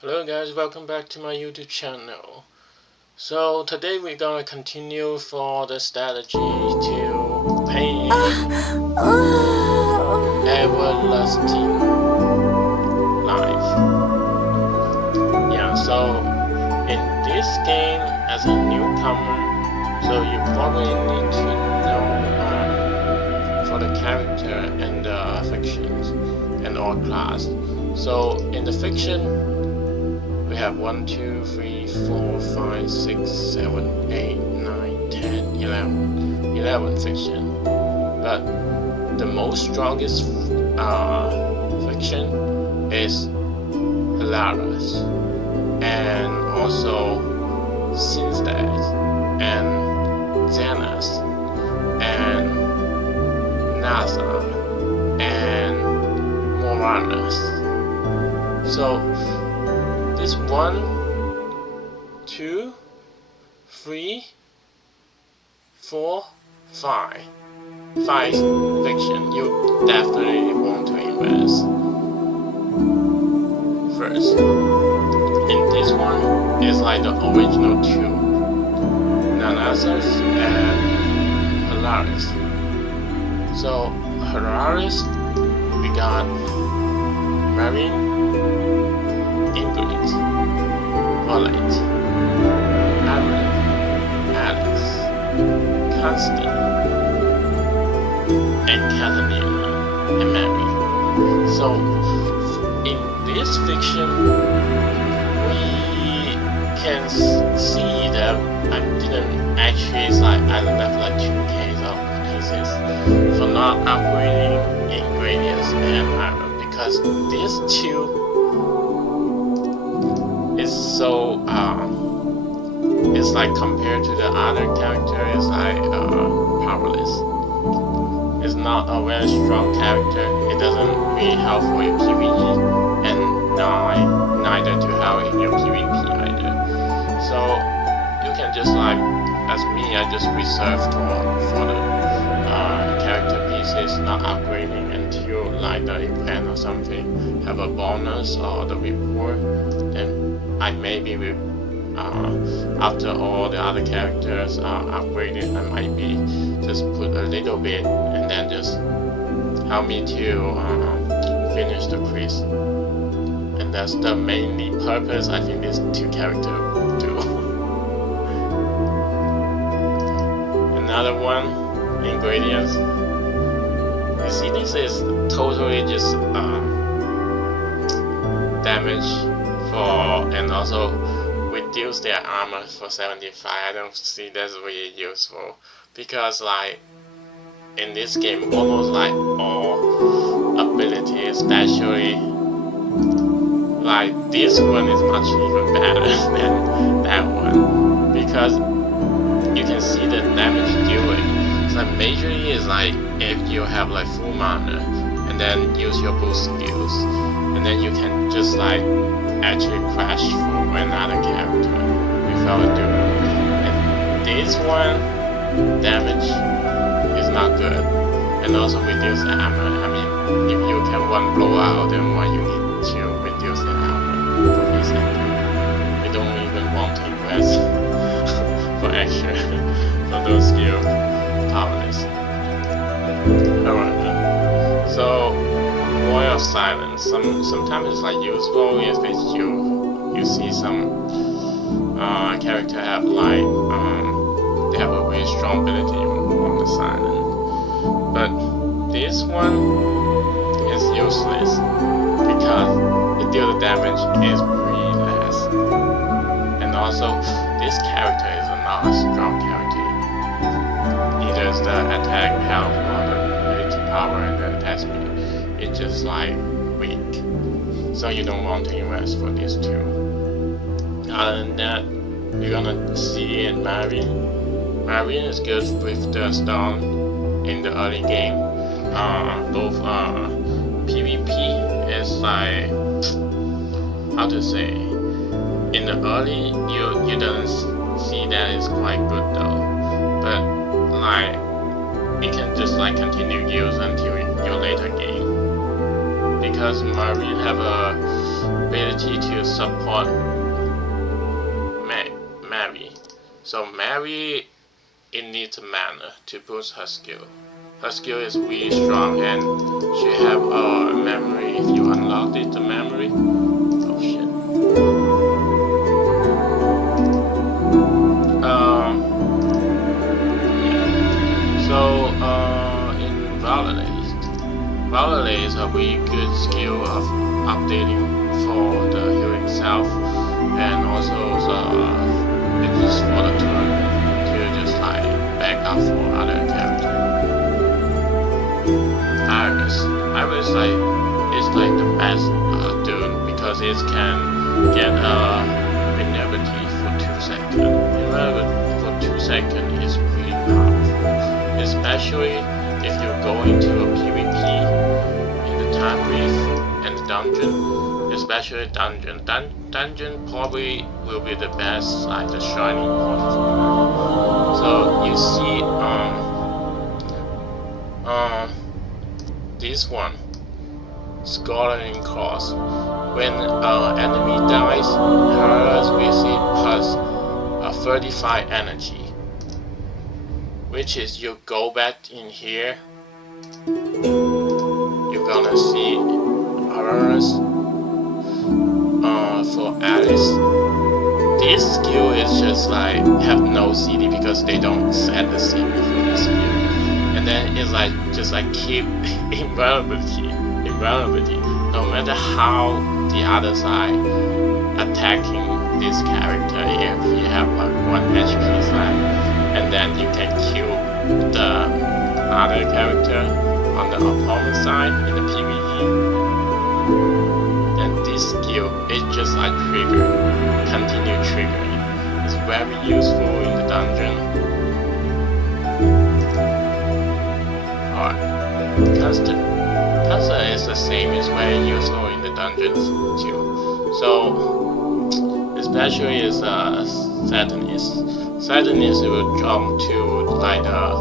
Hello guys, welcome back to my YouTube channel. So today we're gonna continue for the strategy to pay EverLusting Life. Yeah, so in this game as a newcomer, so you probably need to know for the character and the fictions and all class. So in the fiction we have 1, 2, 3, 4, 5, 6, 7, 8, 9, 10, 11. 11 fiction. But the most strongest fiction is Heliaras and also Celestas and Zenas and Naamas and Moranas. So this 1, 2, 3, 4, 5 fiction you definitely want to invest first. And this one is like the original 2, Naamas and Heliaras. So Heliaras, we got Marine, Alect, Alex, Constance, and Colombina, and Mary. So in this fiction, we can see that I didn't actually I left like 2 Ks of pieces for not upgrading ingredients and iron because these 2 is so it's like compared to the other character is like powerless. It's not a very strong character. It doesn't really help for your PvE and neither to help in your PvP either. So you can just like as me, I just reserve for the character pieces, not upgrading until like the event or something have a bonus or the reward. Then I maybe will after all the other characters are upgraded, I might be just put a little bit and then just help me to finish the quiz. And that's the mainly purpose I think these 2 characters do. Another one, ingredients. You see, this is totally just damage for and also reduce their armor for 75. I don't see that's really useful because like in this game almost like all abilities, especially like this one is much even better than that one because you can see the damage dealing. So majorly is like if you have like full mana and then use your boost skills and then you can just like actually crash for another character without doing. And this one damage is not good and also reduce the armor. I mean, if you can one blow out, then why you need to reduce the armor for this enemy? You don't even want to invest for extra for those skills. Powerless. Alright. So Void of Silence. Sometimes it's like useful if it's you see some character have like they have a really strong ability on the silent. But this one is useless because the deal damage is really less. And also this character is not a strong character. Either it's the attack health or the ability power and the attack speed. It's just like weak, so you don't want to invest for these 2. Other than that, you're gonna see in Marine. Marine is good with the stone in the early game. Both PvP is like how to say. In the early, you don't see that it's quite good though, but like you can just like continue use until your later game because Marine have a ability to support Mary. So Mary, it needs mana to boost her skill. Her skill is really strong, and she have a memory. If you unlock it, the memory. Oh shit. Yeah. So in Valorant is a really good skill of updating for the healing self, and also it is for the turn to just like back up for other characters. Iris is like the best dude because it can get invulnerability for 2 seconds. Invulnerability for 2 seconds is really powerful, especially if you go into a PvP in the time brief and the dungeon, especially dungeon. Dungeon probably will be the best, like the shining point for you. So you see, this one, Scoring Cross. When our enemy dies, hers will see plus 35 energy, which is you go back in here, you're gonna see hers for Alice. This skill is just like have no CD because they don't set the CD for this skill. And then it's like just like keep invulnerability. No matter how the other side attacking this character, if you have like 1 HP left, and then you can kill the other character on the opponent side in the PvE, then this skill is just like continue triggering. It's very useful in the dungeon. Constance is the same as very useful in the dungeons too. So especially is Satanist will jump to like a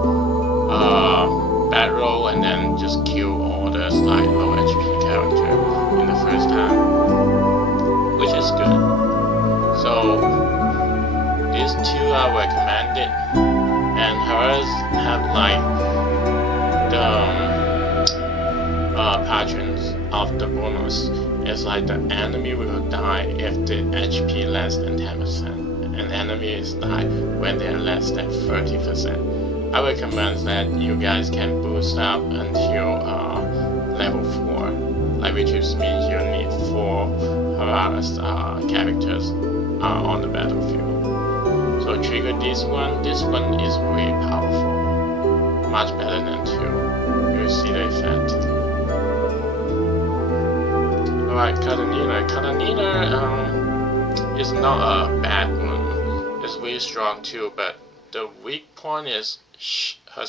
battle and then just kill all the like low HP character in the first time, which is good. So these 2 are recommended, and hers have like the patrons of the bonus is like the enemy will die if the HP less than 10%, and enemy is die when they are less than 30%. I recommend that you guys can boost up until level 4, like which means you need 4 Heliaras characters on the battlefield. So trigger this one. This one is really powerful, much better than 2. You see the effect. Alright, Katanina is not a bad one. It's really strong too, but the weak point is her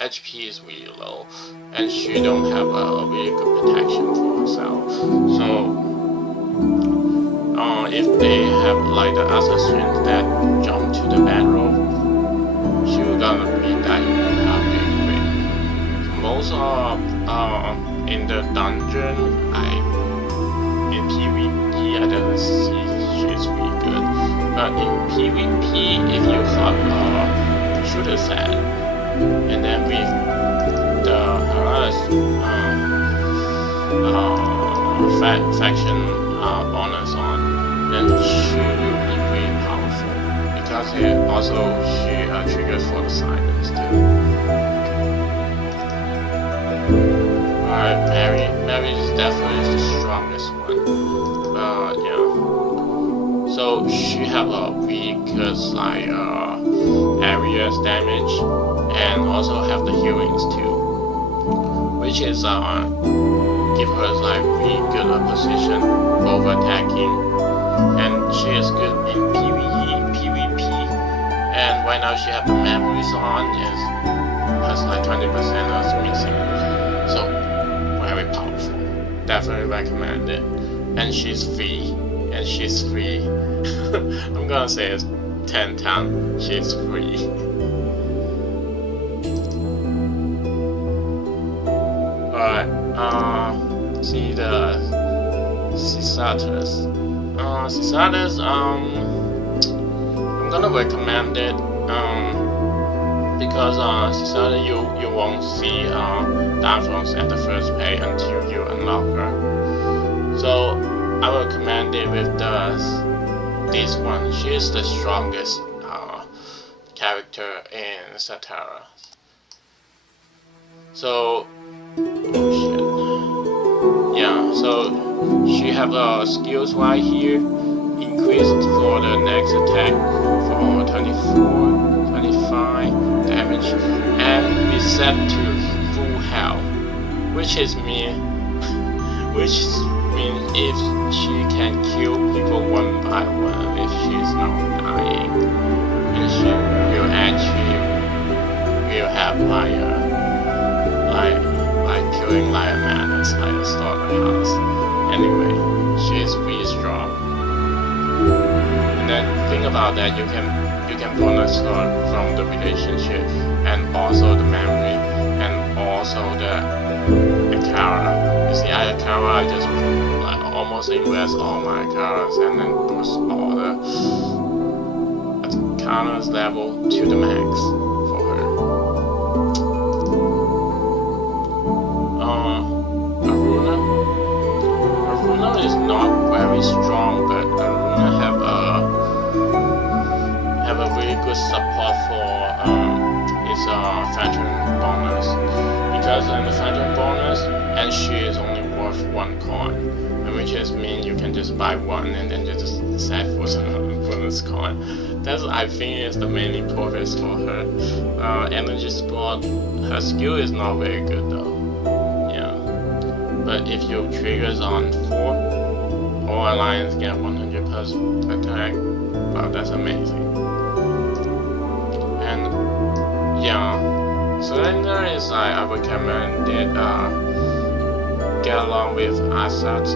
HP is really low, and she don't have a really good protection for herself. So if they have like the assassins that jump to the battle, she will gonna be dying really quick. Most of in the dungeon, in PvP, I don't see she's really good. But in PvP, if you have a shooter set, and then with the Heliaras faction bonus on, then she will be really powerful because she triggers for the silence too. Alright, Mary is definitely the strongest one. Yeah. So she have a weakest like areas damage, and also have the healings too, which is give her like really good position, both attacking, and she is good in PvE, PvP, and right now she have the memories on, has like 20% of missing, so very powerful. Definitely recommend it, and she's free. I'm gonna say it's 10 times. She's free. Alright, see the Celestas. Celestas, I'm gonna recommend it because Celestas you won't see downfalls at the first page until you unlock her. So I will recommend it with this one. She is the strongest character in Ishtaras. So yeah, so she have skills right here, increased for the next attack for 24, 25 damage, and reset to full health, which means if she can kill people one by one if she's not dying, and she will actually have like killing like a madness, like a slaughterhouse. Anyway, she is really strong. And then think about that, you can bonus her from the relationship and also the memory and also the Akara. You see, Akara, I just almost invest all my Akaras and then boost all the Akara's level to the max for her. Aruna is not very strong, but Aruna have a really good support for its veteran bonus, because in the veteran bonus, and she is only worth 1 coin, and which means you can just buy one and then just set for some bonus coin. That's, I think, is the main purpose for her. Energy support, her skill is not very good though. Yeah, but if you triggers on 4, all alliance get 100% attack. Wow, that's amazing. And yeah, Cylinder is I recommend it. Get along with Asterias.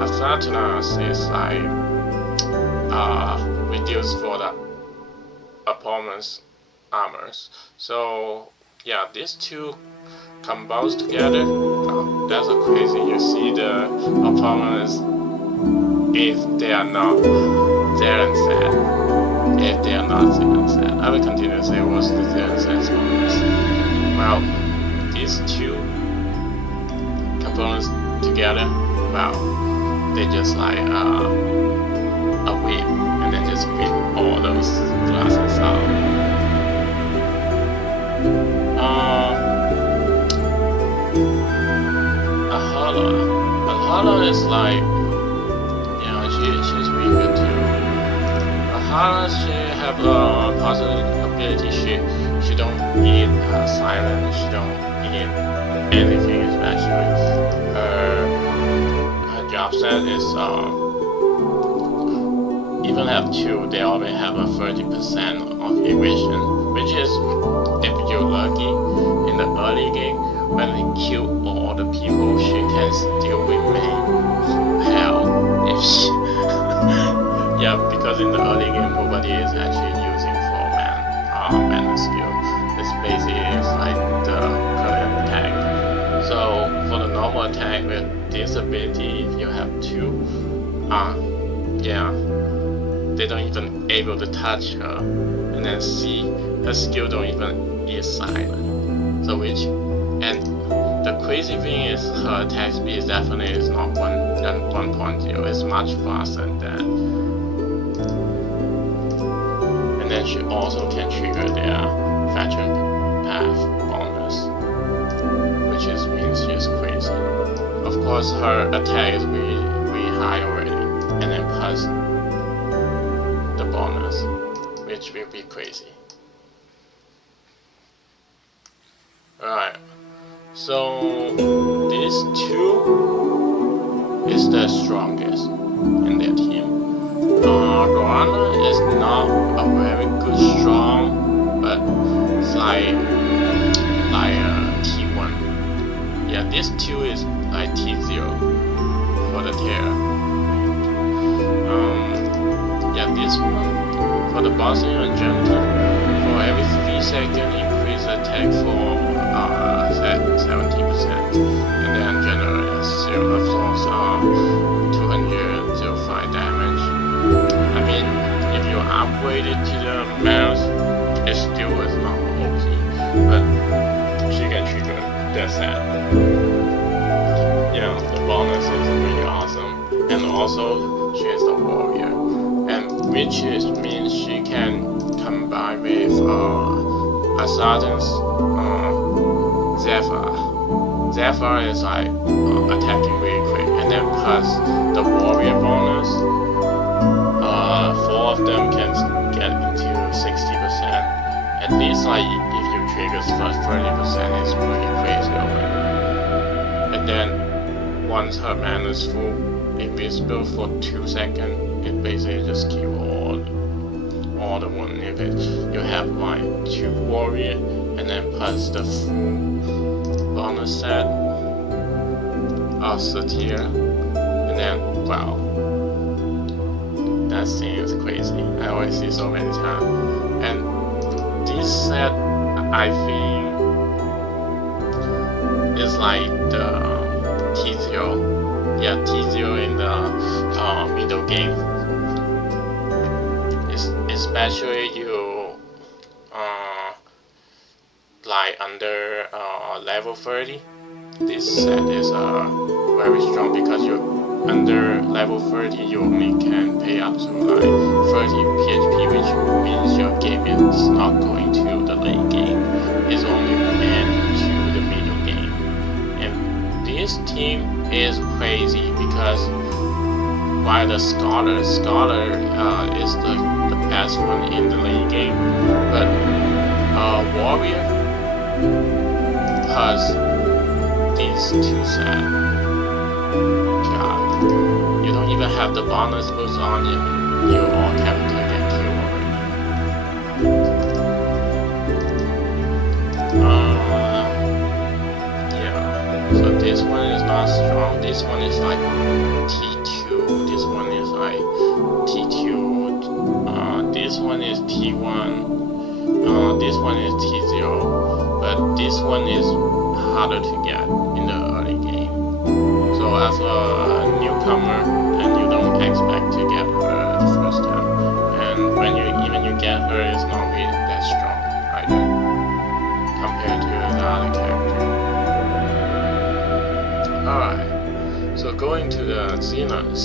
Asterias is reduced for the opponent's armors. So yeah, these two combos together, that's crazy. You see the opponents, if they are not Zealance, if they are not Zealance, I will continue to say what's the Zealance bonus. Well, these two components together, wow, they just like a whip, and then just whip all those classes out. Ahala is like, yeah, she's really good too. Ahala, she have a positive ability. She don't need silence. She don't need anything especially. Her job set is even have 2, they already have a 30% of evasion, which is, if you're lucky in the early game, when they kill all the people, she can still remain hell if she yeah, because in the early game nobody is actually using 4-man skill. It's basically like the current attack. So for the normal attack with this ability, if you have 2, yeah, they don't even able to touch her, and then see her skill don't even is silent. So which, and the crazy thing is her attack speed definitely is not 1.0, it's much faster than that. And then she also can trigger their veteran path bonus, which means she's crazy. Of course, her attack is really high already, and then plus the bonus, which will be crazy. Alright, so these 2 is the strongest in their team. Moranas is not a very good strong, but it's like T1. Yeah, this 2 is like T0 for the Daira. Yeah, this one for the bossing and janitor, for every 3 seconds increase attack for 70%, and then generate 0 of those upgraded to the mouse, it still is not OP, but she can trigger that set. Yeah, the bonus is really awesome, and also she is the warrior, and which means she can combine with Assassin's Zephyr. Zephyr is like attacking really quick, and then plus the warrior bonus, 4 of them can get into 60%. At least like if you trigger first 30%, it's pretty crazy already. And then once her mana is full, invisible for 2 seconds, it basically just kills all the one. If you have like 2 warrior and then plus the full bonus set of Satyr, and then wow, that thing is crazy. I always see so many times. And this set, I think, is like the T0. Yeah, T0 in the middle game. Especially you like under level 30. This set is very strong because you're under level 30, you only can pay up to like 30 PHP, which means your game is not going to the late game. It's only meant to the middle game. And this team is crazy because while the Scholar is the best one in the late game, but Warrior plus these 2 sets, God, you don't even have the bonus boost on you, your all character get killed already. Yeah, so this one is not strong, this one is like T2, this one is like T2, this one is T1, this one is T0, but this one is harder to get in the early game. So as a newcomer, and you don't expect to get her the first time, and when you get her, it's not really that strong either compared to the other character. Alright, so going to the Zenas.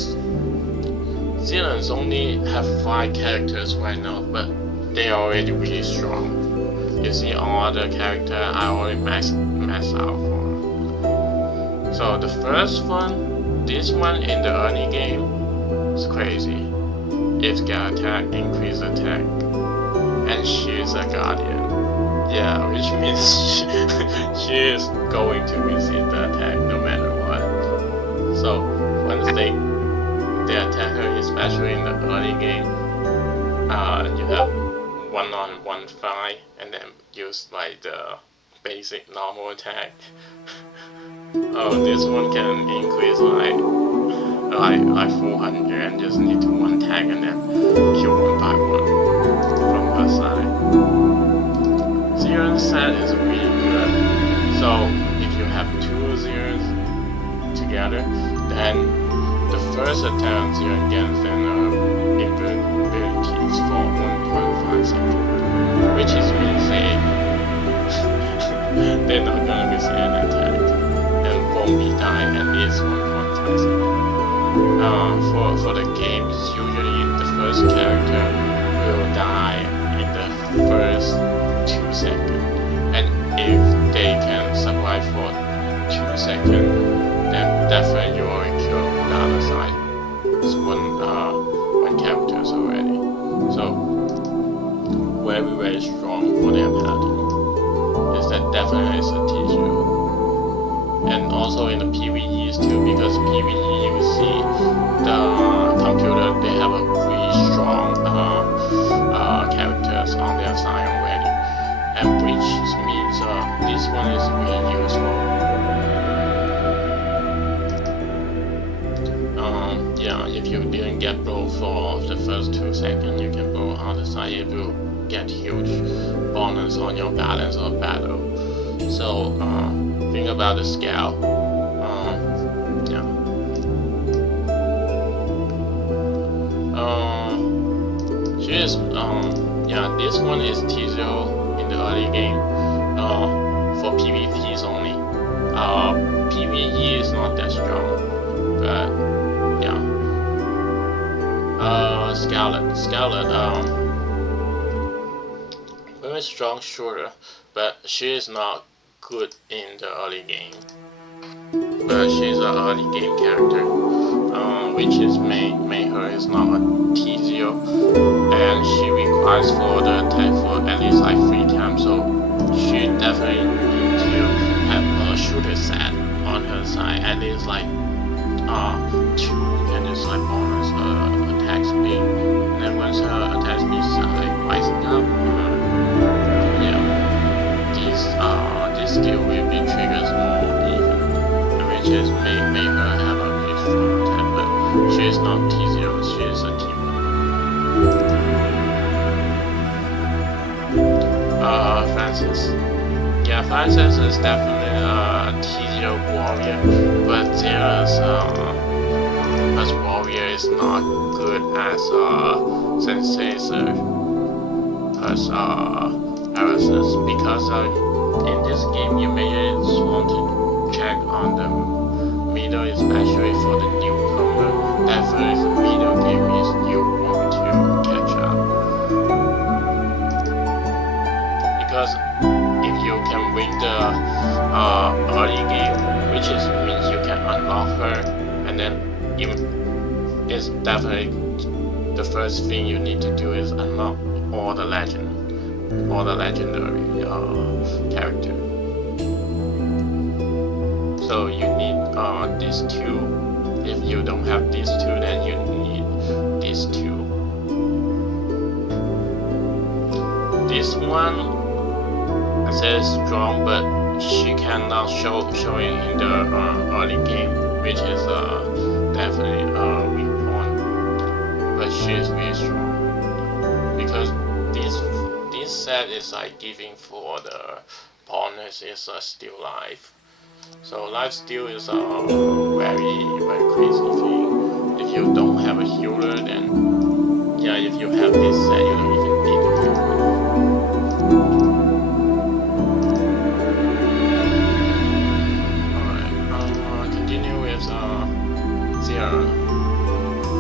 Zealance only have 5 characters right now, but they are already really strong. You see all the characters I already maxed out for. So the first one, this one in the early game is crazy. It's got attack, increase attack, and she is a guardian. Yeah, which means she is going to receive the attack no matter what. So once they attack her, especially in the early game, you have 1-on-1 fight and then use like the basic normal attack. Oh, this one can increase like 400 and just need to 1 tag and then kill 1 by 1 from her side. Zero set is really good. So if you have 2 zeros together, then the first attack on zero against an abilities for 1.5 seconds, which is means they're not gonna receive an attack and won't be dying at least 1.5 seconds. For the games, usually the first character will die in the first 2 seconds, and if they can survive for 2 seconds, then definitely you already kill the other side. It's one characters already. So very strong for their pattern. Is that definitely is a teacher. And also in the PvEs too, because PvE you see the computer, they have a pretty strong characters on their side already. And which means this one is really useful. Yeah, if you didn't get blow for the first 2 seconds, you can blow on the side, it will get huge bonus on your balance of battle. So think about the scale. Yeah. She is yeah, this one is T0 in the early game. For PvPs only. PvE is not that strong, but yeah. Scarlet, very strong shooter, but she is not good in the early game. But she's an early game character, which is made her is not a T0, and she requires for the attack for at least like 3 times, so she definitely need to have a shooter set on her side, at least like 2 can just like bonus attack speed, and then once her attack speed is like rising up, yeah, this skill will be triggers more even, which is make her have a really strong attack, but she is not T0, she is a T1. Francis. Yeah, Francis is definitely a T0 warrior, but Zenas as warrior is not good as Senseizer as Arises, because in this game you may just want to check on the middle, especially for the newcomer. Definitely the middle game is you want to catch up, because if you can win the early game, which is means you can unlock her, and then it's definitely the first thing you need to do is unlock all the legendary character. So you need these 2. If you don't have these 2, then you need these 2. This one, I said strong, but she cannot showing in the early game, which is definitely a weak point. But she is really strong, because this set is like giving for the partners is still life. So life steal is a very crazy thing. If you don't have a healer, then yeah, if you have this set, you don't even need a healer.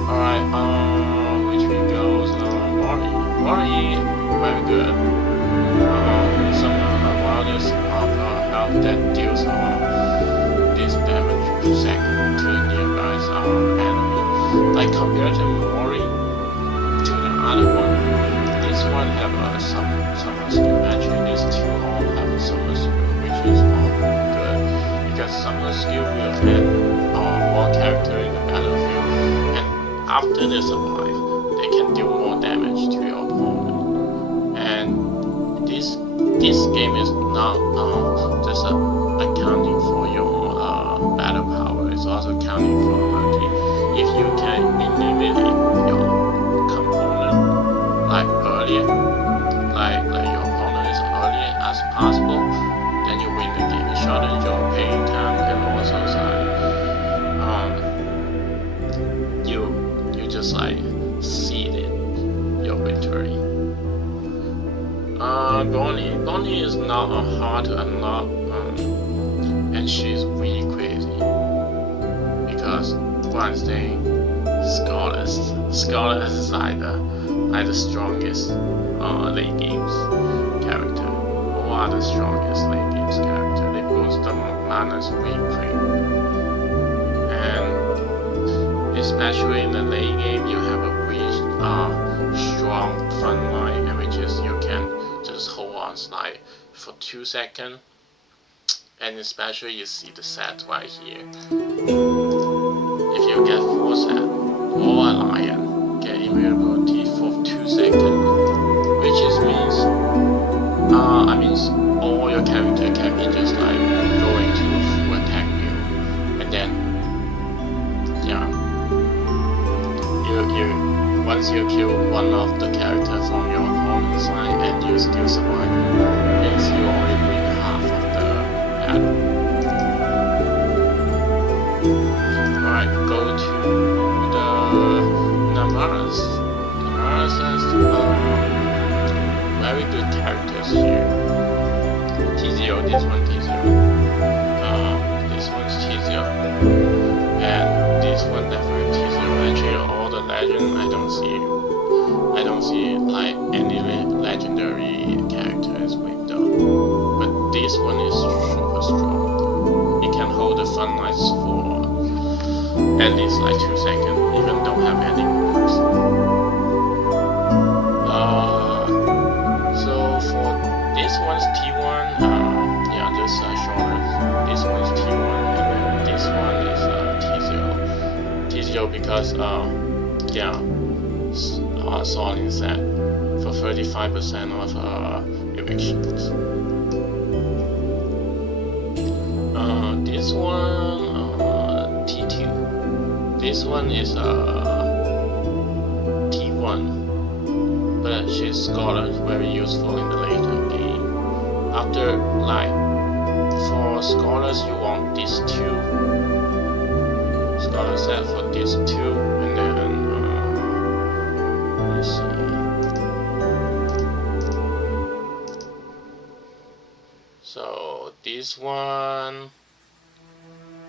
Alright, which we goes Warri, very good. Some wildest of health that deals this damage per second to the nearby enemy. Like compared to Warri to the other one, this one have a summer skill. Actually, these 2 all have a summer skill, which is all good, because summer skill will add more character in the battlefield, and after they survive, they can deal more damage to your opponent. And this game is not just accounting for your battle power, it's also accounting for ability. If you can eliminate your component like earlier, like your opponent is earlier as possible, then you win the game. It shortens your playing time, and also you just like seeded your victory. Bonnie is not hard to unlock, and she's really crazy, because one thing, Scholars is like the strongest late games character, or are the strongest late games character. They boost the Moranas really quick, and especially in the late game, you have a really strong front line, which is you can just hold on slide for 2 seconds, and especially you see the set right here. If you get 4 set or a lion, get invulnerability for 2 seconds, which is means all your character can be just like going to a full attack view, and then yeah, you once you kill one of the characters from your opponent's line and you still survive, means you already win half of the battle. Alright, go to the Naamas. Naamas has very good characters here. T0, this one T0. This one's T0. And this one definitely T0. Actually, all the legend I don't see like any legendary characters with though. But this one is super strong. It can hold the Faunias for at least like 2 seconds, even don't have any moves. So for this one's T1, yeah, just shorter. This one's T1, and then this one is T0. T0 because yeah, Solin set for 35% of evictions. This one T2. This one is T1, but she's Scholar, very useful in the later game. After like for Scholars you want these 2 Scholar set for these 2, and then let's see. So this one,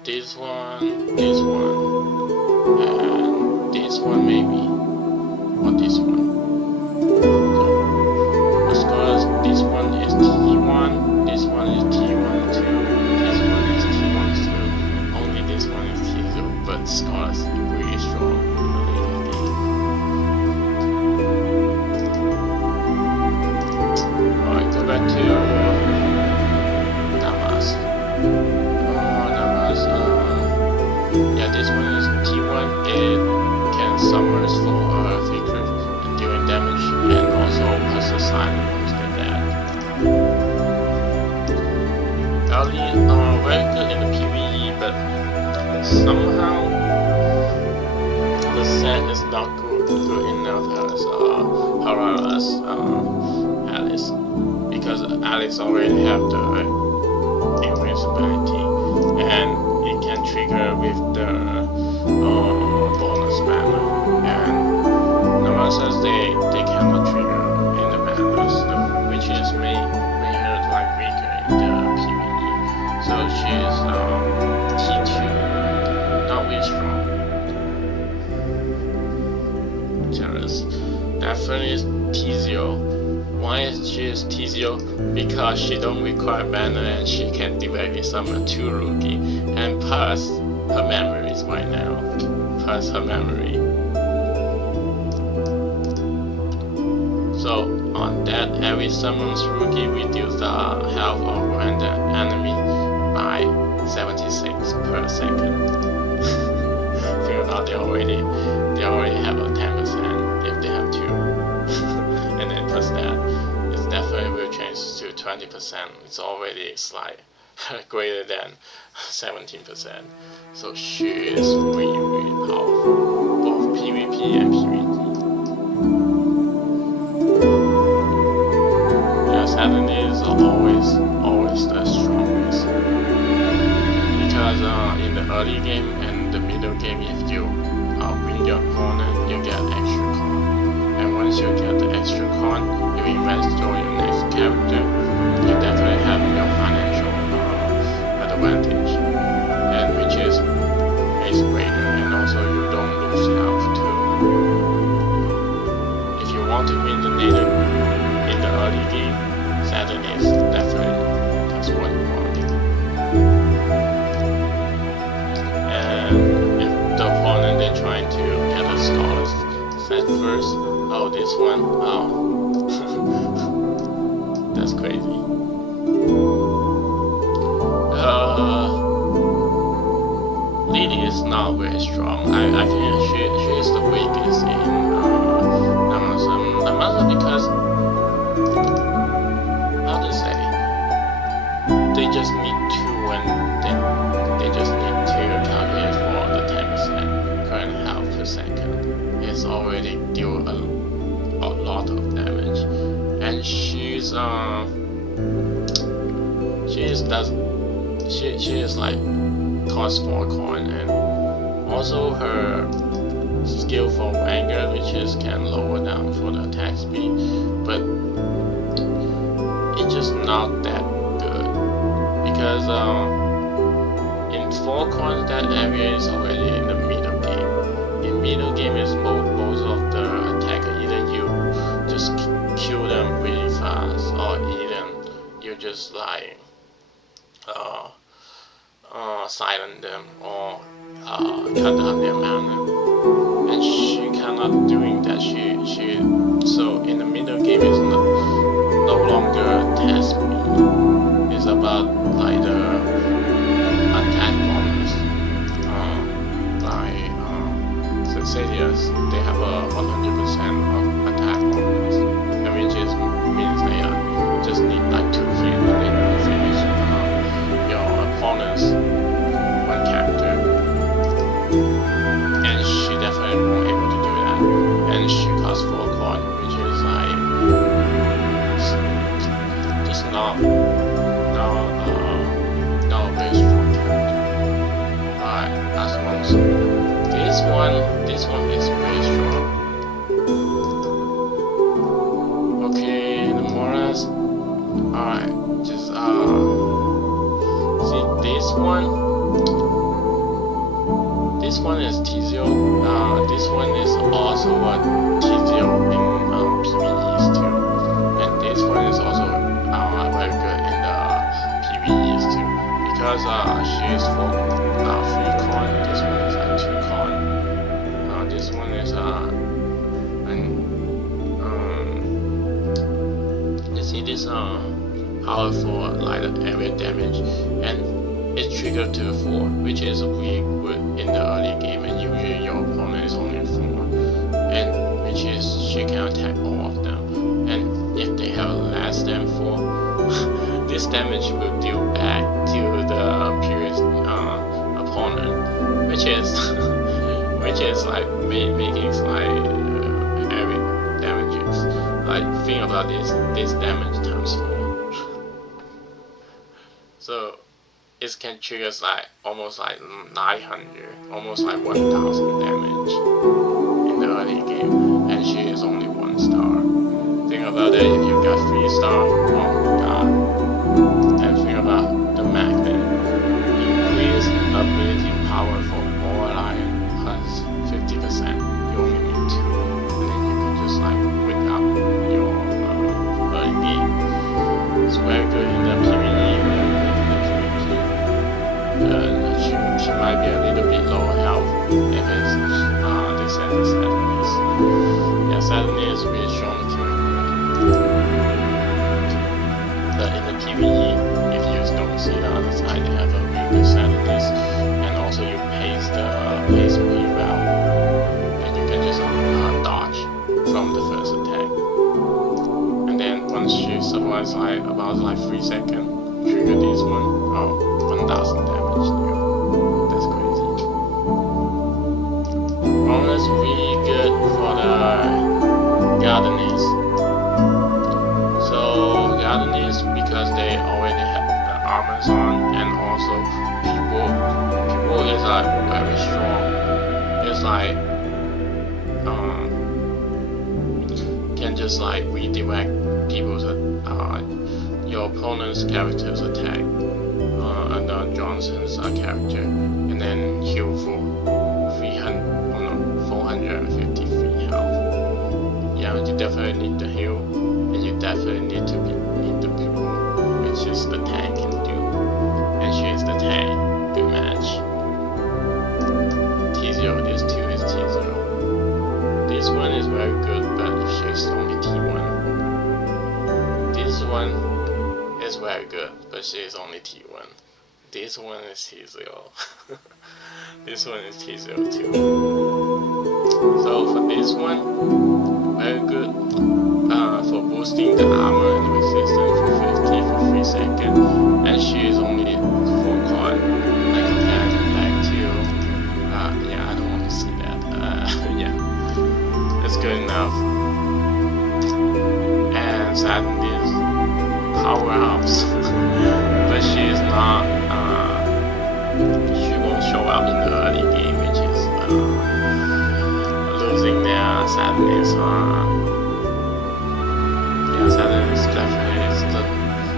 this one, this one, and this one maybe, or this one. So the scholars, this one is T1, this one is T1 too, this one is T1 too, only this one is T2, but scholars is really strong in the later game. Alright, go back to Naamas. Yeah, this one is T1. It can summon for figure dealing damage and also has a silent instead that. Early, very good in the PvE, but somehow the set is not good enough as Heliaras Alice, because Alice already have the invincibility and it can trigger with the bonus mana, and Naamas says they cannot trigger in the manas, which is made her like weaker in the PvE. So she is T2, not really strong. Zealance definitely is T0. Why is she T0? Because she don't require mana and she can directly summon 2 rookie, and plus her memories right now. Plus her memory. So on that, every summons rookie reduce the health of random enemy by 76 per second. Think about they already have a 10% if they have 2. And then plus that, it's definitely will change to 20%. It's already like greater than 17%. So she is really, really powerful, both PvP and PvE. Yeah, Saturday is always the strongest. Because in the early game and the middle game, if you win your opponent, you get extra coin. And once you get the extra coin, you invest on your next character, you definitely have your financial advantage, and which is greater, and also you don't lose health too. If you want to win the later in the early game, Saturday is definitely that's what you want. And if the opponent they're trying to get a Scholars set first, oh this one, oh that's crazy. Lily is not very strong. I think she is the weakest in Naamas. Naamas because how to say, they just need 2 and they just need to calculate for the 10% current health per second. It's already deal a lot of damage, and she is like cost 4 coin, and also her skillful anger, which is can lower down for the attack speed, but it's just not that good because in 4 coins that area is already in the middle game. In middle game is most of the attacker, either you just kill them really fast, or either you just like silence them or cut down their mana. And she cannot doing that. She so in the middle game is no longer test me. It's about like the attack bonus. Like Asterias, they have a 100% of attack bonus, and which is means they just need like 2 hits and then you finish your opponent's one character. And she definitely won't able to do that. And she costs 4 coin, which is like just not a very strong character. Alright, last one. This one is very strong. Okay, the Moranas. Alright, just see this one. This one is T0. This one is also what T0 in PvEs too, and this one is also very good in the PvEs too, because she is for 3 coin. This one is like 2 coin. This one is you see this powerful like area damage, and it triggered to 4, which is really good in the early game, and usually your opponent is only 4, and which is she can attack all of them, and if they have less than 4, this damage will deal back to the previous opponent, which is like making like every damages. Like think about this damage times 4. So it can trigger like almost like 900, almost like 1000 damage in the early game, and she is only 1 star. Think about it, if you got 3 star, oh my god. And think about the magnet. Increase ability power for all lion plus 50%. You only need 2, and then you can just like whip up your early game. It's very good in the PvE. She might be a little bit low health if it's they said the Zealance. Yeah, Zealance is really strong character. But in the PvE, if you don't see the other side, they have a really good Zealance, and also you pace pretty well, and you can just dodge from the first attack. And then once she survives like about 3 seconds, trigger this one. Oh, 1000 damage. That's crazy. Bonus really good for the Gardeners. So Gardeners, because they already have the armors on, and also people is like very strong. It's like can just like redirect people's your opponent's character's attack under Johnson's character, and then heal for 453 health. Yeah, you definitely need the heal, and you definitely need the people, which is the tank can do, and she is the tank. Good match. T0, this 2 is T0. This one is very good, but she's only T1. This one is very good, but she is only T1. This one is T0. This one is T0 too. So for this one, very good for boosting the armor and resistance for 50 for 3 seconds, and she is only 4 coin. I compared back to yeah, I don't want to see that. Yeah, that's good enough. And sadly, power-ups, but she is not, she won't show up in the early game, which is Zealance is Zealance is definitely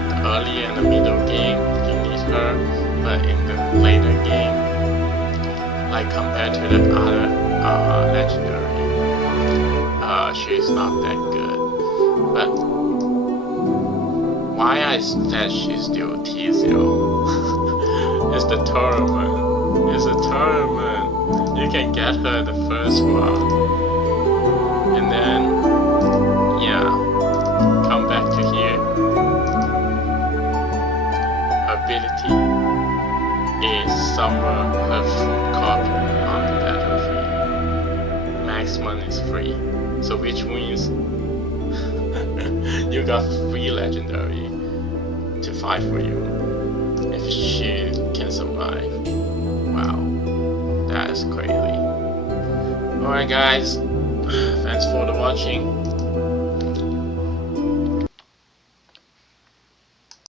the early and the middle game you need her, but in the later game, like compared to the other legendary, she's not that good. But why I said she's still T0 is the tournament. It's a tournament. You can get her the first one, and then yeah, come back to here. Her ability is somewhere her full copy on the battlefield. Maximum is free, so which means you got free legendary to fight for you if she can survive. Wow, that is crazy. Alright guys, thanks for the watching.